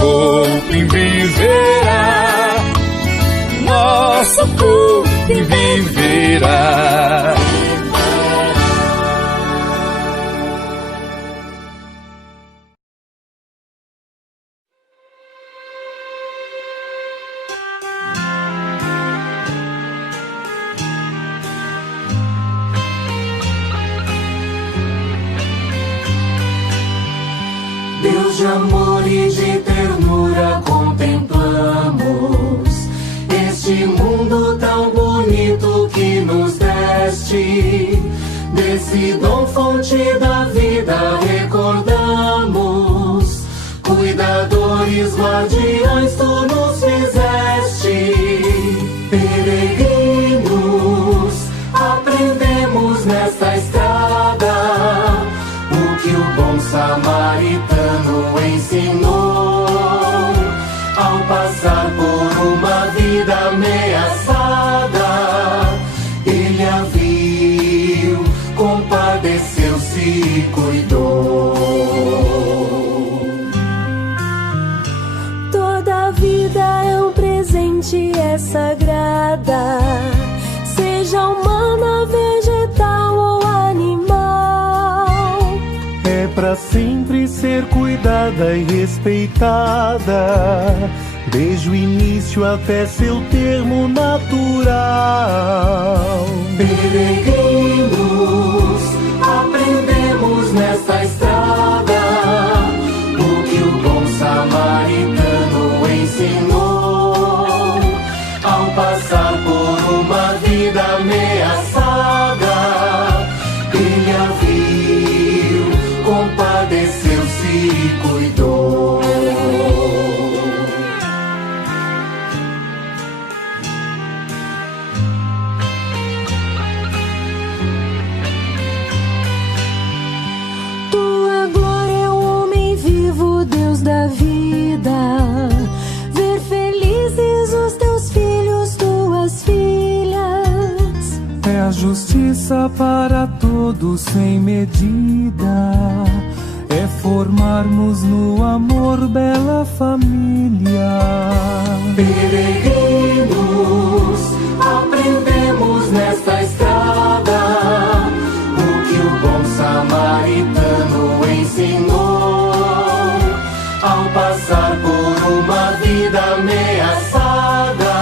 Cupim viverá, nosso Cupim viverá. Deus de amor e de ternura contemplamos este mundo tão bonito que nos deste. Desse dom fonte da vida recordamos, cuidadores, guardiões tu nos fizeste. Peregrinos, aprendemos nesta estrada o que o bom samaritano ensinou. Ao passar por uma vida ameaçada, ele a viu, compadeceu-se e cuidou. Toda vida é um presente, é sagrada, seja humana, vegetal ou animal. É pra sempre ser cuidada e respeitada, desde o início até seu termo natural. Peregrinos, aprendemos nesta estrada o que o bom samaritano ensinou. Ao passar por uma vida ameaçada, ele a viu, compadeceu-se e cuidou. Tua glória é o homem vivo, Deus da vida. Ver felizes os teus filhos, tuas filhas. É a justiça para todos sem medida, é formarmos no amor bela família. Peregrinos, aprendemos nesta estrada o que o bom samaritano ensinou. Ao passar por uma vida ameaçada,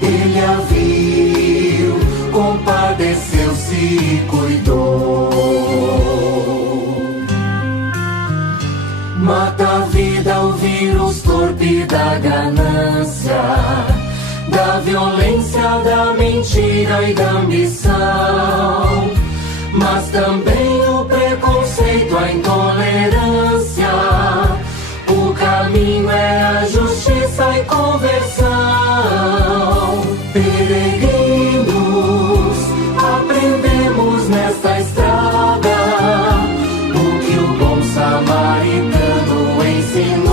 ele a viu, compadeceu-se e cuidou. Mata a vida o vírus torpe da ganância, da violência, da mentira e da ambição, mas também o preconceito, a intolerância. O caminho é a justiça e conversão. Peregrinos, aprendemos nesta estrada o que o bom samaritano ensinou.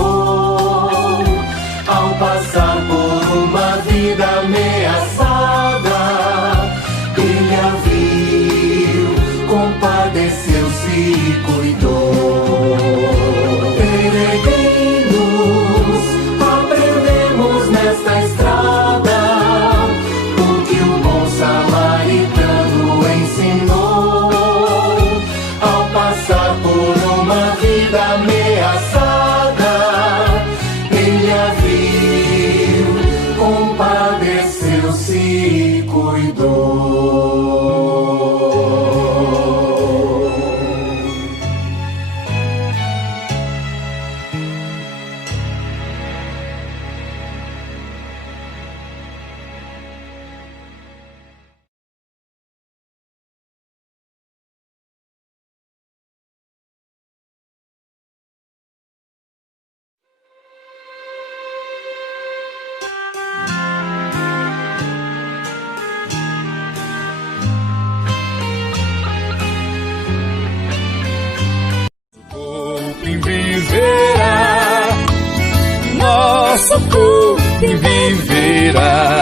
Ao passar por uma vida ameaçada, ele a viu, compadeceu-se e cuidou. Peregrinos, aprendemos nesta estrada o que o bom samaritano ensinou. Ao passar por uma vida ameaçada, ele a viu, compadeceu-se e cuidou. Cupim viverá, nosso Cupim viverá.